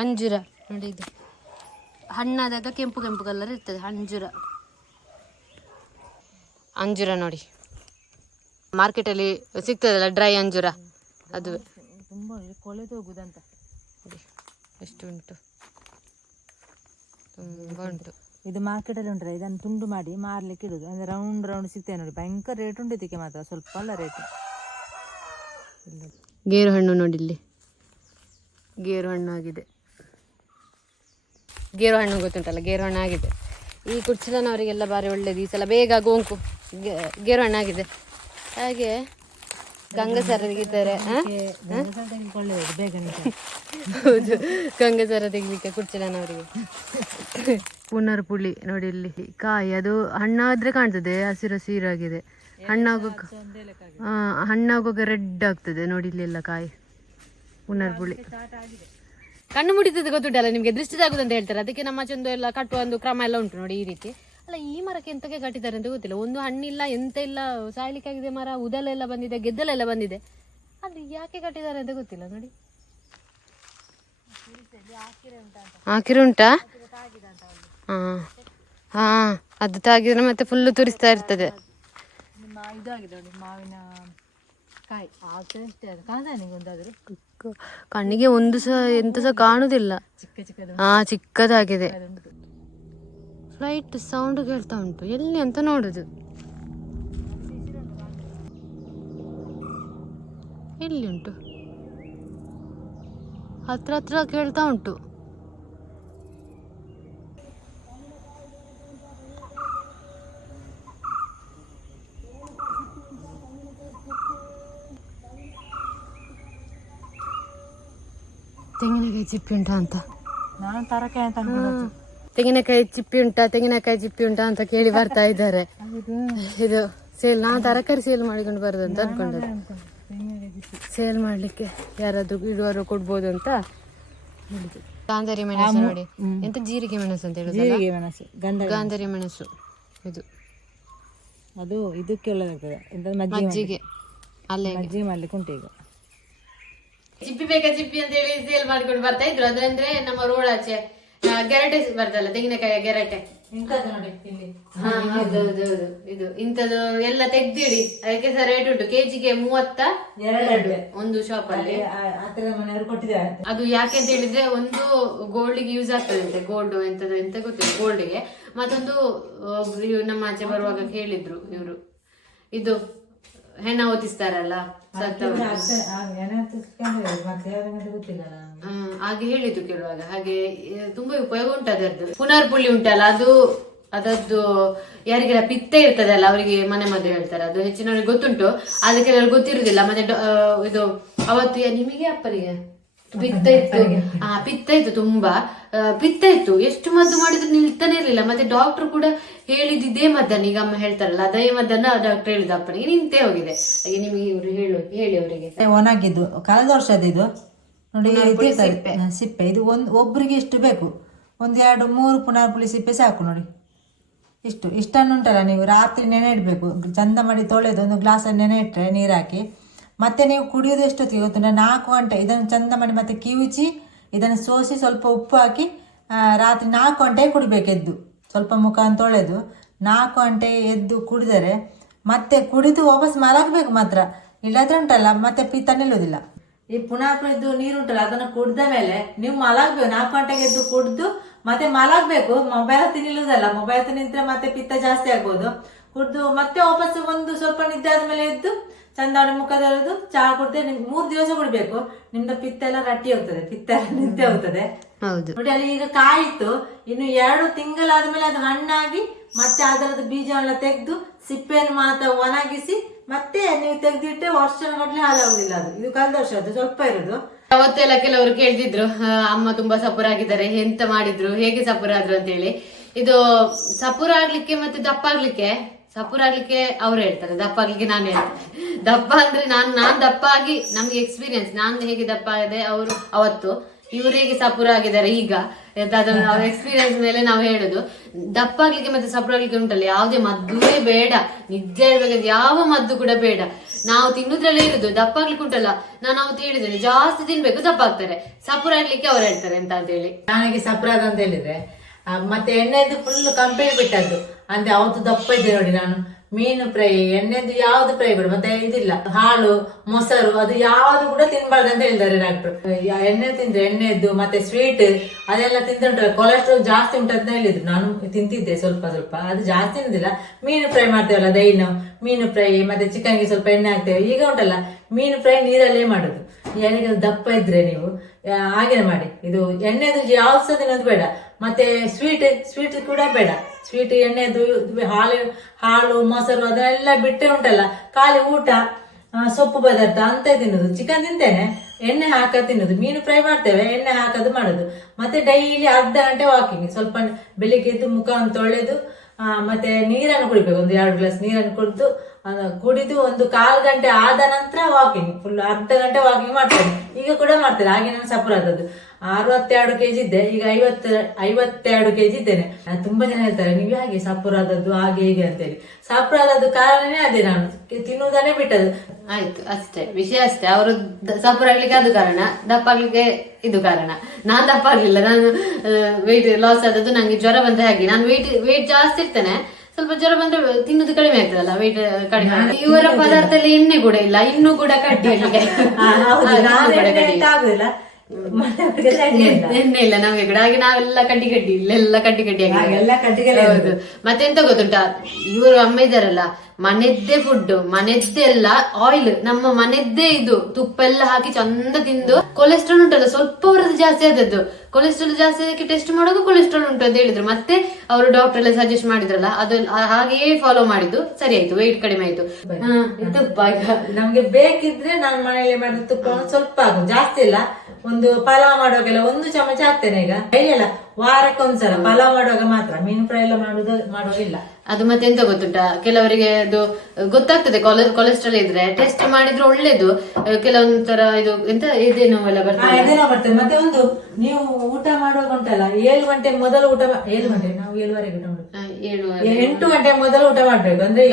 ಅಂಜೂರ ನೋಡಿ, ಇದು ಹಣ್ಣಾದಾಗ ಕೆಂಪು ಕೆಂಪು ಕಲರ್ ಇರ್ತದೆ ಅಂಜೂರ ನೋಡಿ, ಮಾರ್ಕೆಟಲ್ಲಿ ಸಿಗ್ತದಲ್ಲ ಡ್ರೈ ಅಂಜೂರ, ಅದು ತುಂಬ ಕೊಳೆತು ಹೋಗುದಂತ. ಎಷ್ಟು ಉಂಟು, ತುಂಬ ಉಂಟು. ಇದು ಮಾರ್ಕೆಟಲ್ಲಿ ಉಂಟಲ್ಲ, ಇದನ್ನು ತುಂಡು ಮಾಡಿ ಮಾರ್ಲಿಕ್ಕೆ ಇಡುದು. ಅಂದರೆ ರೌಂಡ್ ರೌಂಡ್ ಸಿಗ್ತದೆ ನೋಡಿ, ಭಯಂಕರ ರೇಟ್ ಉಂಟು ಇದಕ್ಕೆ ಮಾತ್ರ, ಸ್ವಲ್ಪ ಅಲ್ಲ ರೇಟ್. ಗೇರು ಹಣ್ಣು ನೋಡಿ, ಇಲ್ಲಿ ಗೇರು ಹಣ್ಣು ಆಗಿದೆ. ಗೇರು ಹಣ್ಣು ಗೊತ್ತುಂಟಲ್ಲ, ಗೇರು ಹಣ್ಣು ಆಗಿದೆ. ಈ ಕುರ್ಚಿಲನವರಿಗೆಲ್ಲ ಭಾರಿ ಒಳ್ಳೇದು, ಈ ಸಲ ಬೇಗ ಗೋಂಕು ಗೇರು ಹಣ್ಣು ಆಗಿದೆ. ಹಾಗೆ ಗಂಗಸರ ತೆಗಿತಾರೆ, ಹೌದು, ಗಂಗಸರ ತೆಗಿಲಿಕ್ಕೆ ಕುರ್ಚಿಲನವರಿಗೆ. ಪುನರ್ಪುಳಿ ನೋಡಿ, ಇಲ್ಲಿ ಕಾಯಿ ಅದು ಹಣ್ಣಾದ್ರೆ ಕಾಣ್ತದೆ ಹಸಿರು ಹಸಿರಾಗಿದೆ, ಹಣ್ಣಾಗುವಾಗ ರೆಡ್ ಆಗ್ತದೆ ನೋಡಿ, ಇಲ್ಲೆಲ್ಲ ಕಾಯಿ ಪುನರ್ಪುಳಿ. ಕಣ್ಣು ಮುಡಿತದೆ ಗೊತ್ತುಂಟಲ್ಲ ನಿಮ್ಗೆ, ದೃಷ್ಟಿ ತಾಗುದಂತ ಹೇಳ್ತಾರೆ. ಅದಕ್ಕೆ ನಮ್ಮ ಚಂದ ಎಲ್ಲ ಕಟ್ಟುವ ಒಂದು ಕ್ರಮ ಎಲ್ಲ ಉಂಟು ನೋಡಿ, ಈ ರೀತಿ. ಅಲ್ಲ, ಈ ಮರಕ್ಕೆ ಎಂತಕ್ಕೆ ಕಟ್ಟಿದ್ದಾರೆ ಅಂತ ಗೊತ್ತಿಲ್ಲ, ಒಂದು ಹಣ್ಣಿಲ್ಲ ಎಂತ ಇಲ್ಲ, ಸಾಯ್ಲಿಕ್ಕಾಗಿದೆ ಮರ, ಉದಲೆಲ್ಲ ಬಂದಿದೆ, ಗೆದ್ದಲೆಲ್ಲ ಬಂದಿದೆ, ಅದು ಯಾಕೆ ಕಟ್ಟಿದ್ದಾರೆ ಅಂತ ಗೊತ್ತಿಲ್ಲ ನೋಡಿ. ಹಾಕಿರು ಉಂಟಾ? ಹಾ, ಅದು ತಾಗಿದ್ರೆ ಮತ್ತೆ ಫುಲ್ಲು ತುರಿಸ್ತಾ ಇರ್ತದೆ. ಇದಾಗಿದೆ ನೋಡಿ ಮಾವಿನ ಕಾಯಿ, ಕಾಣ್ತಾ ನಿಂಗೊಂದಾದ್ರು? ಕಣ್ಣಿಗೆ ಒಂದು ಸಹ ಎಂತ ಸಹ ಕಾಣುದಿಲ್ಲ, ಚಿಕ್ಕದಾಗಿದೆ. ಫ್ಲೈಟ್ ಸೌಂಡ್ ಕೇಳ್ತಾ ಉಂಟು, ಎಲ್ಲಿ ಅಂತ ನೋಡುದು, ಎಲ್ಲಿ ಉಂಟು, ಹತ್ರ ಹತ್ರ ಕೇಳ್ತಾ ಉಂಟು. ತೆಂಗಿನಕಾಯಿ ಚಿಪ್ಪಿ ಉಂಟಾ ಅಂತ ನಾನು ತರಕಾಯಿ ಅಂತ ಅನ್ಕೊಂಡದ್ದು. ತೆಂಗಿನಕಾಯಿ ಚಿಪ್ಪಿ ಉಂಟಾ ಅಂತ ಕೇಳಿ ಬರ್ತಾ ಇದ್ದಾರೆ. ಇದು ಸೇಲ್, ನಾವು ತರಕಾರಿ ಸೇಲ್ ಮಾಡಿಕೊಂಡು ಬರೋದು ಅಂತ ಅನ್ಕೊಂಡದ್ದು. ಸೇಲ್ ಮಾಡ್ಲಿಕ್ಕೆ ಯಾರಾದ್ರೂ ಇಡುವರು ಕೊಡ್ಬೋದು ಅಂತ ಹೇಳಿದ್ರು. ಗಾಂಧಾರಿ ಮೆಣಸು ನೋಡಿ, ಎಂತ ಜೀರಿಗೆ ಮೆಣಸು ಅಂತ ಹೇಳುದು, ಗಾಂಧಾರಿ ಮೆಣಸು. ಇದು ಅದು ಇದಕ್ಕೆ ಒಳ್ಳೆದಾಗ್ತದೆ, ಮಜ್ಜಿಗೆ ಅಲ್ಲೇ ಮಜ್ಜಿಗೆ ಮಾಡ್ಲಿಕ್ಕೆ ಉಂಟು. ಈಗ ಚಿಪ್ಪಿ ಬೇಕಾ ಚಿಪ್ಪಿ ಅಂತ ಹೇಳಿ ಸೇಲ್ ಮಾಡ್ಕೊಂಡು ಬರ್ತಾ ಇದ್ರು. ಅದಂದ್ರೆ ನಮ್ಮ ರೋಡ್ ಆಚೆ ಗೆರಟೆ ಬರ್ತಲ್ಲ, ತೆಂಗಿನಕಾಯಿಯ ಗೆರಟೆ ನೋಡಿ ಇಲ್ಲಿ. ಹೌದೌದು, ಇದು ಇಂಥದ್ದು ಎಲ್ಲ ತೆಗ್ದಿಡಿ, ಅದಕ್ಕೆ ಸಹ ರೇಟ್ ಉಂಟು. ಕೆಜಿಗೆ 32 ಒಂದು ಶಾಪ್ ಅಲ್ಲಿ. ಅದು ಯಾಕೆ ಅಂತ ಹೇಳಿದ್ರೆ, ಒಂದು ಗೋಲ್ಡ್ಗೆ ಯೂಸ್ ಆಗ್ತದೆ, ಗೋಲ್ಡ್ ಎಂತ ಗೊತ್ತಿಲ್ಲ ಗೋಲ್ಡ್ಗೆ. ಮತ್ತೊಂದು ನಮ್ಮ ಆಚೆ ಬರುವಾಗ ಹೇಳಿದ್ರು ಇವರು, ಇದು ಹೆಣ ಓದಿಸ್ತಾರಲ್ಲ ಹಾಗೆ ಹೇಳಿದ್ದು ಕೇಳುವಾಗ. ಹಾಗೆ ತುಂಬಾ ಉಪಯೋಗ ಉಂಟು ಅದರದ್ದು. ಪುನರ್ಪುಳಿ ಉಂಟಲ್ಲ, ಅದದ್ದು ಯಾರಿಗೆಲ್ಲ ಪಿತ್ತ ಇರ್ತದಲ್ಲ ಅವರಿಗೆ ಮನೆ ಮದ್ದು ಹೇಳ್ತಾರೆ. ಅದು ಹೆಚ್ಚಿನವರಿಗೆ ಗೊತ್ತುಂಟು, ಅದಕ್ಕೆ ಗೊತ್ತಿರುದಿಲ್ಲ. ಮತ್ತೆ ಇದು ಅವತ್ತು ನಿಮಗೆ ಅಪ್ಪನಿಗೆ ಪಿತ್ತ ಇತ್ತು, ತುಂಬಾ ಪಿತ್ತ ಇತ್ತು. ಎಷ್ಟು ಮದ್ದು ಮಾಡಿದ್ರು ನಿಲ್ತಾನೆ ಇರ್ಲಿಲ್ಲ. ಮತ್ತೆ ಡಾಕ್ಟರ್ ಕೂಡ ಹೇಳಿದ್ದೇ ಮದ್ದನ್ನ, ಈಗ ಅಮ್ಮ ಹೇಳ್ತಾರಲ್ಲ ಅದೇ ಮದ್ದನ್ನ ಡಾಕ್ಟರ್ ಹೇಳಿದ ಅಪ್ಪನಿಗೆ ನಿಂತೇ ಹೋಗಿದೆ. ಹಾಗೆ ನಿಮಗೆ ಇವರು ಹೇಳಿ ಅವರಿಗೆ ಒಣಗಿದ್ದು ಕಳೆದ ವರ್ಷದ ಇದು ನೋಡಿ, ಸಿಪ್ಪೆ ಇದು ಒಬ್ಬರಿಗೆ ಇಷ್ಟು ಬೇಕು, 1-2-3 ಪುನರ್ಪುಳಿ ಸಿಪ್ಪೆ ಸಾಕು ನೋಡಿ. ಇಷ್ಟನ್ನು ಉಂಟಲ್ಲ, ನೀವು ರಾತ್ರಿ ನೆನೆ ಇಡಬೇಕು, ಚಂದ ಮಾಡಿ ತೊಳೆದು ಒಂದು ಗ್ಲಾಸಲ್ಲಿ ನೆನೆ ಇಟ್ಟರೆ ನೀರು ಹಾಕಿ, ಮತ್ತೆ ನೀವು ಕುಡಿಯೋದು ಎಷ್ಟೊತ್ತಿಗೆ ಗೊತ್ತುಂಟ, 4 ಗಂಟೆ ಇದನ್ನು ಚಂದ ಮಾಡಿ ಮತ್ತೆ ಕಿವುಚಿ ಇದನ್ನು ಸೋಸಿ ಸ್ವಲ್ಪ ಉಪ್ಪು ಹಾಕಿ ರಾತ್ರಿ 4 ಗಂಟೆಗೆ ಕುಡಿಬೇಕು. ಎದ್ದು ಸ್ವಲ್ಪ ಮುಖವನ್ನು ತೊಳೆದು 4 ಗಂಟೆ ಎದ್ದು ಕುಡಿದರೆ ಮತ್ತೆ ಕುಡಿದು ವಾಪಸ್ ಮಲಗಬೇಕು ಮಾತ್ರ, ಇಲ್ಲದ್ರೆ ಉಂಟಲ್ಲ ಮತ್ತೆ ಪಿತ್ತ ನಿಲ್ಲುವುದಿಲ್ಲ. ಈ ಪುನರ್ಪುಳಿದು ನೀರು ಉಂಟಲ್ಲ, ಅದನ್ನು ಕುಡ್ದ ಮೇಲೆ ನೀವು ಮಲಗಬೇಕು. 4 ಗಂಟೆಗೆ ಎದ್ದು ಕುಡಿದು ಮತ್ತೆ ಮಲಗಬೇಕು. ಮೊಬೈಲ್ ಹತ್ತಿ ನಿಲ್ಲುವುದಲ್ಲ, ಮೊಬೈಲ್ ಹತ್ತಿ ನಿಂತರೆ ಮತ್ತೆ ಪಿತ್ತ ಜಾಸ್ತಿ ಆಗ್ಬೋದು. ಕುಡ್ದು ಮತ್ತೆ ವಾಪಸ್ ಒಂದು ಸ್ವಲ್ಪ ನಿದ್ದೆ ಆದ್ಮೇಲೆ ಎದ್ದು ಚಂದಾಡಿ ಮುಖ ತೊಳೆದು ಚಹಾ ಕುಡ್ದೆ. ನಿಮ್ಗೆ 3 ದಿವಸ ಕುಡಿಬೇಕು, ನಿಮ್ದು ಪಿತ್ತ ಎಲ್ಲ ಗಟ್ಟಿ ಹೋಗ್ತದೆ, ಪಿತ್ತ ಎಲ್ಲ ನಿಂತೆ ಹೋಗ್ತದೆ. ನೋಡಿ ಅಲ್ಲಿ ಈಗ ಕಾಯಿತ್ತು, ಇನ್ನು 2 ತಿಂಗಳಾದ್ಮೇಲೆ ಅದು ಹಣ್ಣಾಗಿ ಮತ್ತೆ ಅದರದ್ದು ಬೀಜವನ್ನ ತೆಗೆದು ಸಿಪ್ಪೆಯನ್ನು ಮಾತ್ರ ಒಣಗಿಸಿ ಮತ್ತೆ ನೀವು ತೆಗೆದಿಟ್ಟೆ ವರ್ಷಗಟ್ಟಲೆ ಹಾಳಾಗುದಿಲ್ಲ. ಅದು ಇದು ಕಳೆದ ವರ್ಷ, ಅದು ಸ್ವಲ್ಪ ಇರುದು. ಅವತ್ತೆಲ್ಲ ಕೆಲವರು ಕೇಳ್ತಿದ್ರು, ಅಮ್ಮ ತುಂಬಾ ಸಪುರಾಗಿದ್ದಾರೆ, ಎಂತ ಮಾಡಿದ್ರು, ಹೇಗೆ ಸಪುರಾದ್ರು ಅಂತ ಹೇಳಿ. ಇದು ಸಪುರ ಆಗ್ಲಿಕ್ಕೆ ಮತ್ತೆ ದಪ್ಪ ಆಗ್ಲಿಕ್ಕೆ, ಸಪುರ ಆಗ್ಲಿಕ್ಕೆ ಅವ್ರು ಹೇಳ್ತಾರೆ, ದಪ್ಪ ಆಗ್ಲಿಕ್ಕೆ ನಾನು ಹೇಳ್ತೇನೆ. ದಪ್ಪ ಅಂದ್ರೆ ನಾನ್ ದಪ್ಪ ಆಗಿ ನಮ್ಗೆ ಎಕ್ಸ್ಪೀರಿಯನ್ಸ್, ನಾನು ಹೇಗೆ ದಪ್ಪ ಆಗಿದೆ ಅವರು ಅವತ್ತು ಇವರಿಗೆ ಸಪುರ ಆಗಿದ್ದಾರೆ ಈಗ. ಅದನ್ನ ಅವ್ರ ಎಕ್ಸ್ಪೀರಿಯನ್ಸ್ ಮೇಲೆ ನಾವು ಹೇಳುದು, ದಪ್ಪ ಆಗ್ಲಿಕ್ಕೆ ಮತ್ತೆ ಸಪುರ ಆಗ್ಲಿಕ್ಕೆ ಉಂಟಲ್ಲ, ಯಾವುದೇ ಮದ್ದುವೇ ಬೇಡ. ನಿಜ ಹೇಳ್ಬೇಕಂದ್ರೆ ಯಾವ ಮದ್ದು ಕೂಡ ಬೇಡ. ನಾವು ತಿನ್ನುದ್ರಲ್ಲೇ ಇರುದು. ದಪ್ಪ ಆಗ್ಲಿಕ್ಕೆ ಉಂಟಲ್ಲ, ನಾನು ಅವತ್ತು ಹೇಳಿದ್ದೇನೆ, ಜಾಸ್ತಿ ತಿನ್ಬೇಕು ದಪ್ಪ ಆಗ್ತಾರೆ. ಸಪುರ ಆಗ್ಲಿಕ್ಕೆ ಅವ್ರು ಹೇಳ್ತಾರೆ ಎಂತ ಅಂತ ಹೇಳಿ. ನನಗೆ ಸಪ್ರಾದ ಅಂತ ಹೇಳಿದ್ರೆ ಮತ್ತೆ ಎಣ್ಣೆದು ಫುಲ್ ಕಂಪೇರ್ ಬಿಟ್ಟದ್ದು. ಅಂದ್ರೆ ಅವತ್ತು ದಪ್ಪ ಇದ್ದೆ ನೋಡಿ ನಾನು. ಮೀನು ಫ್ರೈ, ಎಣ್ಣೆದು ಯಾವ್ದು ಫ್ರೈ ಬೇಡ, ಮತ್ತೆ ಇದಿಲ್ಲ ಹಾಲು ಮೊಸರು ಅದು ಯಾವ್ದು ಕೂಡ ತಿನ್ಬಾರ್ದು ಅಂತ ಹೇಳಿದ್ದಾರೆ ಡಾಕ್ಟರ್. ಎಣ್ಣೆ ತಿಂದ್ರೆ ಎಣ್ಣೆದ್ದು ಮತ್ತೆ ಸ್ವೀಟ್ ಅದೆಲ್ಲ ತಿಂದ್ರೆ ಉಂಟಲ್ಲ ಕೊಲೆಸ್ಟ್ರಾಲ್ ಜಾಸ್ತಿ ಉಂಟಂತ ಹೇಳಿದ್ರು. ನಾನು ತಿಂತಿದ್ದೆ ಸ್ವಲ್ಪ ಸ್ವಲ್ಪ, ಅದು ಜಾಸ್ತಿ ತಿಂದಿಲ್ಲ. ಮೀನು ಫ್ರೈ ಮಾಡ್ತೇವಲ್ಲ ದೈನು ಮೀನು ಫ್ರೈ, ಮತ್ತೆ ಚಿಕನ್ಗೆ ಸ್ವಲ್ಪ ಎಣ್ಣೆ ಹಾಕ್ತೇವೆ. ಈಗ ಉಂಟಲ್ಲ ಮೀನು ಫ್ರೈ ನೀರಲ್ಲೇ ಮಾಡುದು. ಯಾರಿಗಾದ್ರು ದಪ್ಪ ಇದ್ರೆ ನೀವು ಹಾಗೇನೆ ಮಾಡಿ. ಇದು ಎಣ್ಣೆದು ಯಾವ್ದು ಸಹ ತಿನ್ನೋದು ಬೇಡ. ಮತ್ತೆ ಸ್ವೀಟ್ ಕೂಡ ಬೇಡ. ಸ್ವೀಟ್ ಎಣ್ಣೆದು ಹಾಲು ಮೊಸರು ಅದನ್ನೆಲ್ಲ ಬಿಟ್ಟೆ ಉಂಟಲ್ಲ, ಖಾಲಿ ಊಟ ಸೊಪ್ಪು ಪದಾರ್ಥ ಅಂತ ತಿನ್ನೋದು. ಚಿಕನ್ ತಿಂತೇನೆ, ಎಣ್ಣೆ ಹಾಕ ತಿನ್ನೋದು. ಮೀನು ಫ್ರೈ ಮಾಡ್ತೇವೆ, ಎಣ್ಣೆ ಹಾಕೋದು ಮಾಡೋದು. ಮತ್ತೆ ಡೈಲಿ ಅರ್ಧ ಗಂಟೆ ವಾಕಿಂಗ್. ಸ್ವಲ್ಪ ಬೆಳಿಗ್ಗೆ ಎದ್ದು ಮುಖವನ್ನು ತೊಳೆದು ಮತ್ತೆ ನೀರನ್ನು ಕುಡಿಬೇಕು. ಒಂದು 2 ಗ್ಲಾಸ್ ನೀರನ್ನು ಕುಡಿದು ಒಂದು 1/4 ಗಂಟೆ ಆದ ನಂತರ ವಾಕಿಂಗ್. ಫುಲ್ ಅರ್ಧ ಗಂಟೆ ವಾಕಿಂಗ್ ಮಾಡ್ತೇನೆ. ಈಗ ಕೂಡ ಮಾಡ್ತೇನೆ. ಹಾಗೆ ನಾನು ಸಪುರ ಆದದ್ದು. 62 kg ಇದ್ದೆ, ಈಗ 52 kg ಇದ್ದೇನೆ. ತುಂಬಾ ಜನ ಹೇಳ್ತಾರೆ ನೀವು ಹಾಗೆ ಸಪುರ ಆದದ್ದು ಹಾಗೆ ಹೀಗೆ ಅಂತೇಳಿ. ಸಪುರ ಆದದ್ದು ಕಾರಣನೇ ಅದೇ, ನಾನು ತಿನ್ನುವುದನ್ನೇ ಬಿಟ್ಟದ್ದು. ಆಯ್ತು ಅಷ್ಟೇ, ವಿಷಯ ಅಷ್ಟೇ. ಅವರು ಸಪುರ ಆಗ್ಲಿಕ್ಕೆ ಅದು ಕಾರಣ, ದಪ್ಪ ಆಗ್ಲಿಕ್ಕೆ ಇದು ಕಾರಣ. ನಾನ್ ದಪ್ಪ ಆಗ್ಲಿಲ್ಲ, ನಾನು ವೆಯ್ಟ್ ಲಾಸ್ ಆದದ್ದು. ನಂಗೆ ಜ್ವರ ಬಂದ್ರೆ ಹಾಗೆ, ನಾನು ವೆಯ್ಟ್ ಜಾಸ್ತಿ ಇರ್ತೇನೆ, ಸ್ವಲ್ಪ ಜ್ವರ ಬಂದ್ರೆ ತಿನ್ನೋದು ಕಡಿಮೆ ಆಗ್ತದಲ್ಲ, ವೆಯ್ಟ್ ಕಡಿಮೆ. ಇವರ ಪದಾರ್ಥದಲ್ಲಿ ಎಣ್ಣೆ ಕೂಡ ಇಲ್ಲ, ಇನ್ನೂ ಕೂಡ ಕಡ್ಡಿ ಎಣ್ಣೆ ಇಲ್ಲ ನಮ್ಗೆ ಕೂಡ. ಹಾಗೆ ನಾವೆಲ್ಲ ಕಡ್ಡಿ ಇಲ್ಲೆಲ್ಲ ಕಡ್ಡಿ ಹೌದು. ಮತ್ತೆಂತ ಗೊತ್ತುಂಟಾ, ಇವರು ಅಮ್ಮ ಇದಾರಲ್ಲ, ಮನೆದ್ದೇ ಫುಡ್, ಮನೆದ್ದೇ ಎಲ್ಲ ಆಯಿಲ್, ನಮ್ಮ ಮನೆದ್ದೇ ಇದು ತುಪ್ಪ ಎಲ್ಲ ಹಾಕಿ ಚಂದ ತಿಂದು. ಕೊಲೆಸ್ಟ್ರಾಲ್ ಉಂಟಲ್ಲ ಸ್ವಲ್ಪ ಅವರದ್ದು ಜಾಸ್ತಿ ಆದದ್ದು. ಕೊಲೆಸ್ಟ್ರಾಲ್ ಜಾಸ್ತಿ ಅದಕ್ಕೆ ಟೆಸ್ಟ್ ಮಾಡುವಾಗ ಕೊಲೆಸ್ಟ್ರಾಲ್ ಉಂಟು ಅಂತ ಹೇಳಿದ್ರು. ಮತ್ತೆ ಅವರು ಡಾಕ್ಟರ್ ಎಲ್ಲ ಸಜೆಸ್ಟ್ ಮಾಡಿದ್ರಲ್ಲ, ಅದು ಹಾಗೆಯೇ ಫಾಲೋ ಮಾಡಿದ್ದು, ಸರಿ ಆಯ್ತು, ವೆಯ್ಟ್ ಕಡಿಮೆ ಆಯ್ತು. ತುಪ್ಪ ನಮ್ಗೆ ಬೇಕಿದ್ರೆ ನಾನು ಮನೆಯಲ್ಲಿ ಮಾಡಿದ ತುಪ್ಪ ಸ್ವಲ್ಪ ಆಗುದು, ಜಾಸ್ತಿ ಇಲ್ಲ. ಒಂದು ಪಲಾವ್ ಮಾಡುವಾಗೆಲ್ಲ 1 ಚಮಚ ಹಾಕ್ತೇನೆ. ಈಗ ಡೈಲಿ ಅಲ್ಲ, ವಾರಕ್ಕೊಂದ್ಸಲ ಪಲಾವ್ ಮಾಡುವಾಗ ಮಾತ್ರ. ಮೀನು ಫ್ರೈ ಎಲ್ಲ ಮಾಡುವಾಗಿಲ್ಲ. ಅದು ಮತ್ತೆ ಎಂತ ಗೊತ್ತುಂಟಾ, ಕೆಲವರಿಗೆ ಅದು ಗೊತ್ತಾಗ್ತದೆ ಕೊಲೆಸ್ಟ್ರಾಲ್ ಇದ್ರೆ ಟೆಸ್ಟ್ ಮಾಡಿದ್ರೆ ಒಳ್ಳೇದು. ಕೆಲವೊಂದರ ಇದು ಎಂತ ಎದೆ ನೋವೆಲ್ಲ ಬರ್ತದೆ. ಮತ್ತೆ ಒಂದು ನೀವು ಊಟ ಮಾಡುವಾಗ ಉಂಟಲ್ಲ, 7 ಗಂಟೆ ಮೊದಲು ಊಟ 7 ಗಂಟೆ ನಾವು 7:30 ಊಟ ಮಾಡ್ಬೇಕು. 8 ಗಂಟೆ ಮೊದಲು ಊಟ ಮಾಡ್ಬೇಕು. ಅಂದ್ರೆ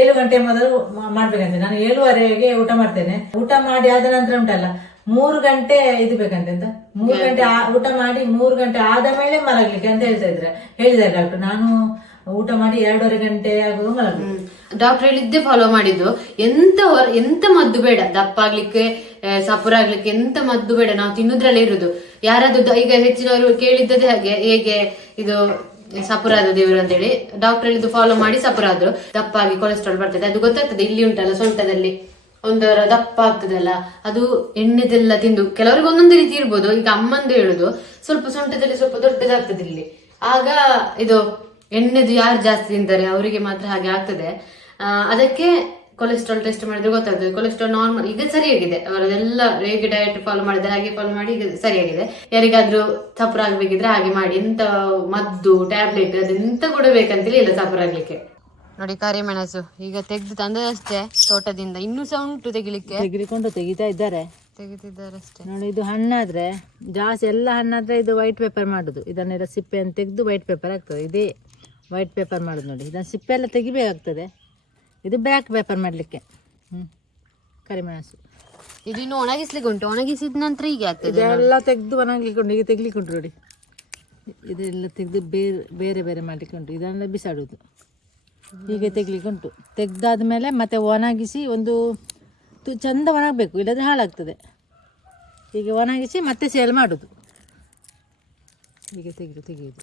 7 ಗಂಟೆ ಮೊದಲು ಮಾಡ್ಬೇಕಂತೆ. ನಾನು 7:30ಗೆ ಊಟ ಮಾಡ್ತೇನೆ. ಊಟ ಮಾಡಿ ಆದ ನಂತರ ಉಂಟಲ್ಲ 3 ಗಂಟೆ ಇದು ಬೇಕಂತೆ. ಅಂತ 3 ಗಂಟೆ ಊಟ ಮಾಡಿ 3 ಗಂಟೆ ಆದ ಮೇಲೆ ಮಲಗ್ಲಿಕ್ಕೆ ಅಂತ ಹೇಳಿದ್ದಾರೆ ಡಾಕ್ಟರ್. ನಾನು ಊಟ ಮಾಡಿ 2:30 ಗಂಟೆ ಆಗುವ ಮಲಗ. ಡಾಕ್ಟರ್ ಹೇಳಿದ್ದೆ ಫಾಲೋ ಮಾಡಿದ್ದು. ಎಂತ ಮದ್ದು ಬೇಡ, ದಪ್ಪ ಆಗ್ಲಿಕ್ಕೆ ಸಪುರ ಆಗ್ಲಿಕ್ಕೆ ಎಂತ ಮದ್ದು ಬೇಡ. ನಾವು ತಿನ್ನುದ್ರಲ್ಲೇ ಇರುದು. ಯಾರಾದ್ರು ಈಗ ಹೆಚ್ಚಿನವರು ಕೇಳಿದ್ದದೆ ಹಾಗೆ, ಹೇಗೆ ಇದು ಸಪುರ ಆದ ದೇವರು ಅಂತ ಹೇಳಿ ಡಾಕ್ಟರ್ ಹೇಳಿದ್ದು ಫಾಲೋ ಮಾಡಿ ಸಪುರ ಆದ್ರು. ದಪ್ಪ ಆಗಿ ಕೊಲೆಸ್ಟ್ರಾಲ್ ಬರ್ತದೆ, ಅದು ಗೊತ್ತಾಗ್ತದೆ. ಇಲ್ಲಿ ಉಂಟಲ್ಲ ಸೊಂಟದಲ್ಲಿ ಒಂದರ ದಪ್ಪ ಆಗ್ತದಲ್ಲ, ಅದು ಎಣ್ಣೆದೆಲ್ಲ ತಿಂದು. ಕೆಲವರಿಗೆ ಒಂದೊಂದು ರೀತಿ ಇರ್ಬೋದು. ಈಗ ಅಮ್ಮಂದು ಹೇಳುದು, ಸ್ವಲ್ಪ ಸೊಂಟದಲ್ಲಿ ಸ್ವಲ್ಪ ದೊಡ್ಡದಾಗ್ತದೆ ಇಲ್ಲಿ. ಆಗ ಇದು ಎಣ್ಣೆದು ಯಾರು ಜಾಸ್ತಿ ತಿಂತಾರೆ ಅವರಿಗೆ ಮಾತ್ರ ಹಾಗೆ ಆಗ್ತದೆ. ಅದಕ್ಕೆ ಕೊಲೆಸ್ಟ್ರಾಲ್ ಟೆಸ್ಟ್ ಮಾಡಿದ್ರೆ ಗೊತ್ತಾಗ್ತದೆ. ಕೊಲೆಸ್ಟ್ರಾಲ್ ನಾರ್ಮಲ್ ಈಗ ಸರಿಯಾಗಿದೆ. ಅವರದೆಲ್ಲ ಹೇಗೆ ಡಯಟ್ ಫಾಲೋ ಮಾಡಿದ್ರೆ ಹಾಗೆ ಫಾಲೋ ಮಾಡಿ ಈಗ ಸರಿಯಾಗಿದೆ. ಯಾರಿಗಾದ್ರೂ ಸಪುರ ಆಗ್ಬೇಕಿದ್ರೆ ಹಾಗೆ ಮಾಡಿ. ಎಂತ ಮದ್ದು ಟ್ಯಾಬ್ಲೆಟ್ ಅದೆಂತ ಕೊಡಬೇಕಂತೇಳಿ ಇಲ್ಲ ಸಪುರ ಆಗ್ಲಿಕ್ಕೆ. ನೋಡಿ ಕರಿಮೆಣಸು ಈಗ ತೆಗೆದು ತಂದದಷ್ಟೇ ತೋಟದಿಂದ, ಇನ್ನೂ ಸಹ ಉಂಟು ತೆಗಿತಾ ಇದ್ದಾರೆ ಅಷ್ಟೇ. ನೋಡಿ, ಇದು ಹಣ್ಣಾದ್ರೆ ಜಾಸ್ತಿ ಎಲ್ಲ ಹಣ್ಣಾದ್ರೆ ಇದು ವೈಟ್ ಪೇಪರ್ ಮಾಡುದು. ಇದನ್ನೆಲ್ಲ ಸಿಪ್ಪೆಯನ್ನು ತೆಗೆದು ವೈಟ್ ಪೇಪರ್ ಆಗ್ತದೆ. ಇದೇ ವೈಟ್ ಪೇಪರ್ ಮಾಡುದು. ನೋಡಿ, ಇದನ್ನ ಸಿಪ್ಪೆ ಎಲ್ಲ ತೆಗಿಬೇಕಾಗ್ತದೆ. ಇದು ಬ್ಲ್ಯಾಕ್ ಪೇಪರ್ ಮಾಡ್ಲಿಕ್ಕೆ. ಕರಿಮೆಣಸು ಇದು ಇನ್ನು ಒಣಗಿಸ್ಲಿಕ್ಕೆ ಉಂಟು. ಒಣಗಿಸಿದ ನಂತರ ಹೀಗೆ ಆಗ್ತದೆ. ಇದೆಲ್ಲ ತೆಗೆದು ಒಣಗ್ಲಿಕ್ಕೆ ಉಂಟು. ಈಗ ತೆಗ್ಲಿಕ್ಕೆ ಉಂಟು ನೋಡಿ. ಇದೆಲ್ಲ ತೆಗೆದು ಬೇರೆ ಬೇರೆ ಮಾಡ್ಲಿಕ್ಕೆ ಉಂಟು. ಇದನ್ನೆಲ್ಲ ಬಿಸಾಡುದು. ಹೀಗೆ ತೆಗ್ಲಿಕ್ಕೆ ಉಂಟು. ತೆಗ್ದಾದ್ಮೇಲೆ ಮತ್ತೆ ಒಣಗಿಸಿ ಒಂದು ಚಂದ ಒಣಗಬೇಕು, ಇಲ್ಲದ್ರೆ ಹಾಳಾಗ್ತದೆ. ಹೀಗೆ ಒಣಗಿಸಿ ಮತ್ತೆ ಸೇಲ್ ಮಾಡೋದು. ಹೀಗೆ ತೆಗೆಯುದು.